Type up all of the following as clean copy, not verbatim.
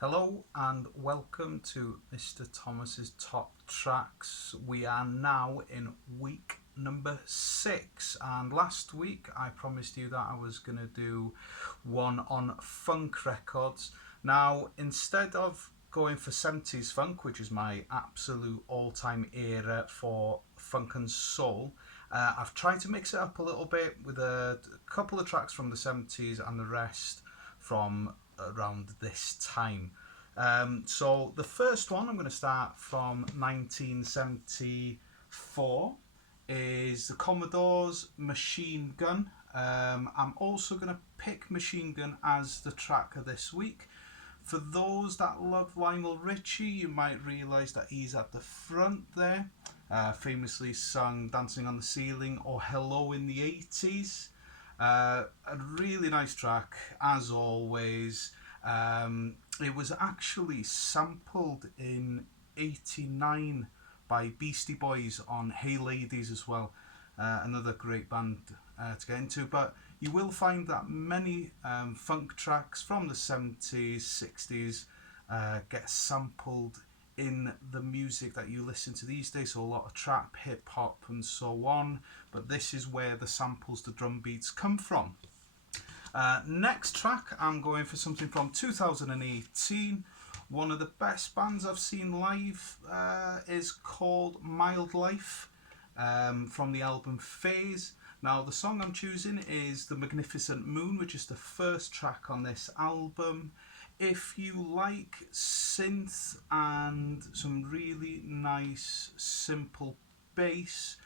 Hello and welcome to Mr. Thomas's Top Tracks. We are now in week number 6, and last week I promised you that I was going to do one on funk records. Now, instead of going for 70s funk, which is my absolute all-time era for funk and soul, I've tried to mix it up a little bit with a couple of tracks from the 70s and the rest from around this time. So the first one I'm going to start from 1974 is the Commodores Machine Gun. I'm also going to pick Machine Gun as the track of this week. For those that love Lionel Richie, you might realise that he's at the front there. Famously sung Dancing on the Ceiling or Hello in the 80s. A really nice track, as always. It was actually sampled in '89 by Beastie Boys on Hey Ladies as well. Another great band to get into. But you will find that many funk tracks from the 70s, 60s get sampled in the music that you listen to these days. So a lot of trap, hip hop, and so on. But this is where the samples, the drum beats come from. Next track, I'm going for something from 2018. One of the best bands I've seen live is called Mildlife, from the album Phase. Now, the song I'm choosing is The Magnificent Moon, which is the first track on this album. If you like synth and some really nice, simple bass,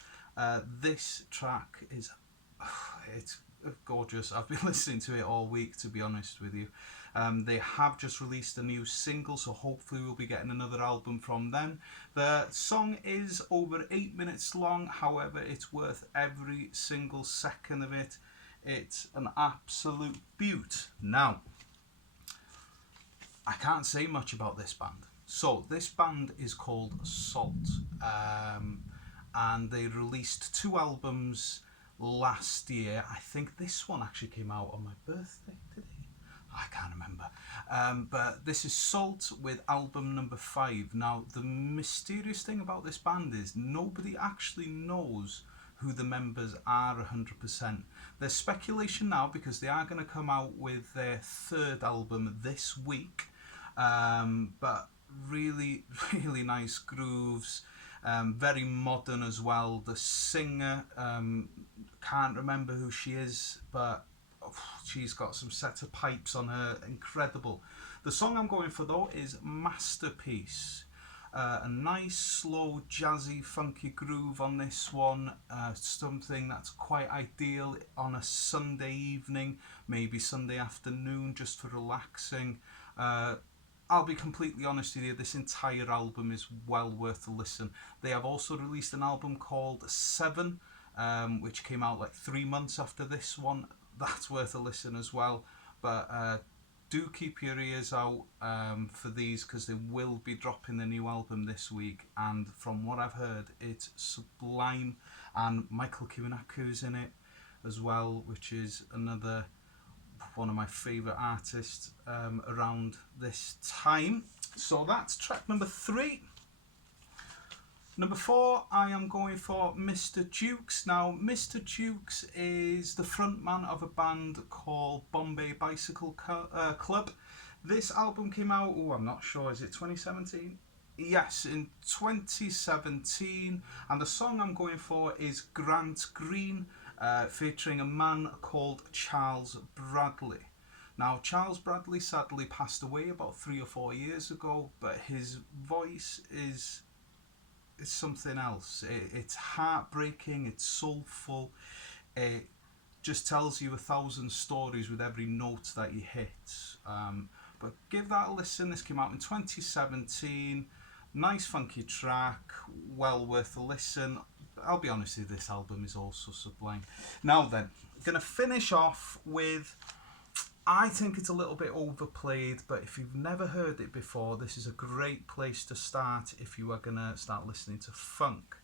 this track is it's gorgeous. I've been listening to it all week, to be honest with you. They have just released a new single, so hopefully we'll be getting another album from them. The song is over 8 minutes long, however, it's worth every single second of it. It's an absolute beaut. Now, I can't say much about this band. So, this band is called SAULT, and they released 2 albums last year. I think this one actually came out on my birthday, did it? I can't remember. But this is SAULT with album number 5. Now, the mysterious thing about this band is nobody actually knows who the members are 100%. There's speculation now because they are going to come out with their 3rd album this week. But really, really nice grooves. Very modern as well. The singer, can't remember who she is, but she's got some set of pipes on her, incredible. The song I'm going for though is Masterpiece. A nice, slow, jazzy, funky groove on this one. Something that's quite ideal on a Sunday evening, maybe Sunday afternoon, just for relaxing. I'll be completely honest with you, this entire album is well worth a listen. They have also released an album called Seven, which came out like 3 months after this one. That's worth a listen as well. But do keep your ears out for these, because they will be dropping the new album this week. And from what I've heard, it's sublime. And Michael Kiwanuka in it as well, which is another one of my favourite artists around this time. So that's track number 3. Number 4, I am going for Mr. Jukes. Now, Mr. Jukes is the frontman of a band called Bombay Bicycle Club. This album came out, I'm not sure, is it 2017? Yes, in 2017. And the song I'm going for is Grant Green, featuring a man called Charles Bradley. Now, Charles Bradley sadly passed away about 3 or 4 years ago, but his voice is something else. It's heartbreaking, it's soulful, it just tells you 1,000 stories with every note that he hits. But give that a listen. This came out in 2017. Nice funky track, well worth a listen. I'll be honest with you, this album is also sublime. Now then, I'm going to finish off with, I think it's a little bit overplayed, but if you've never heard it before, this is a great place to start if you are going to start listening to funk.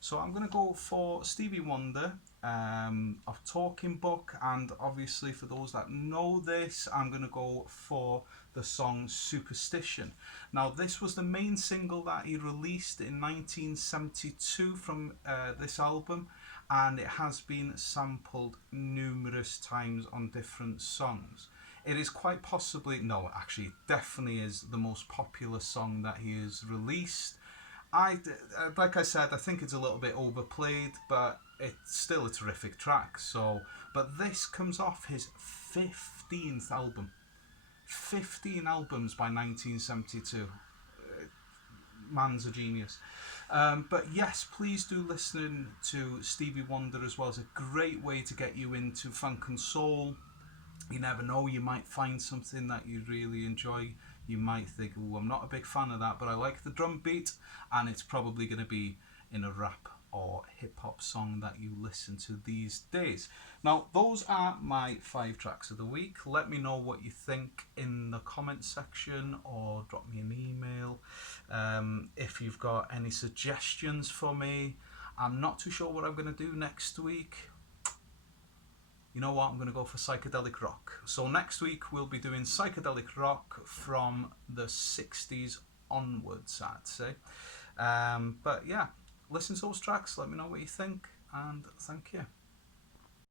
So I'm going to go for Stevie Wonder, of Talking Book, and obviously for those that know this, I'm going to go for the song Superstition. Now this was the main single that he released in 1972 from this album, and it has been sampled numerous times on different songs. It is quite possibly, no, actually, definitely is the most popular song that he has released. Like I said, I think it's a little bit overplayed, but it's still a terrific track. So, but this comes off his 15th album. 15 albums by 1972. Man's a genius. But yes, please do listen to Stevie Wonder as well. It's a great way to get you into funk and soul. You never know, you might find something that you really enjoy. You might think, oh, I'm not a big fan of that, but I like the drum beat, and it's probably going to be in a rap or hip hop song that you listen to these days. Now, those are my 5 tracks of the week. Let me know what you think in the comment section, or drop me an email. If you've got any suggestions for me, I'm not too sure what I'm going to do next week. You know what, I'm going to go for psychedelic rock. So next week we'll be doing psychedelic rock from the 60s onwards, I'd say. But yeah, listen to those tracks, let me know what you think, and thank you.